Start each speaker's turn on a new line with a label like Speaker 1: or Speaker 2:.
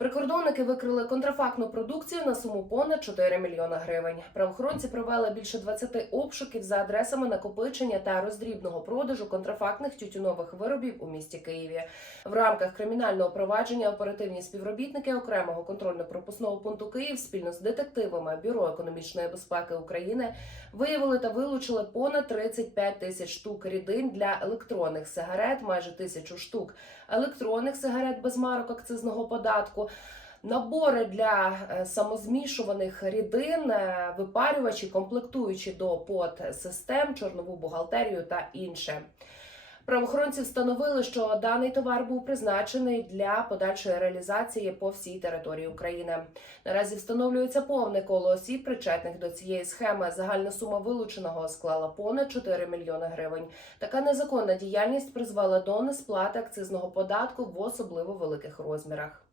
Speaker 1: Прикордонники викрили контрафактну продукцію на суму понад 4 мільйона гривень. Правоохоронці провели більше 20 обшуків за адресами накопичення та роздрібного продажу контрафактних тютюнових виробів у місті Києві. В рамках кримінального провадження оперативні співробітники окремого контрольно-пропускного пункту Київ спільно з детективами Бюро економічної безпеки України виявили та вилучили понад 35 тисяч штук рідин для електронних сигарет, майже тисячу штук електронних сигарет без марок акцизного податку. Набори для е, самозмішуваних рідин, е, випарювачі, комплектуючі до под систем, чорнову бухгалтерію та інше. Правоохоронці встановили, що даний товар був призначений для подальшої реалізації по всій території України. Наразі встановлюється повне коло осіб, причетних до цієї схеми. Загальна сума вилученого склала понад 4 мільйони гривень. Така незаконна діяльність призвела до несплати акцизного податку в особливо великих розмірах.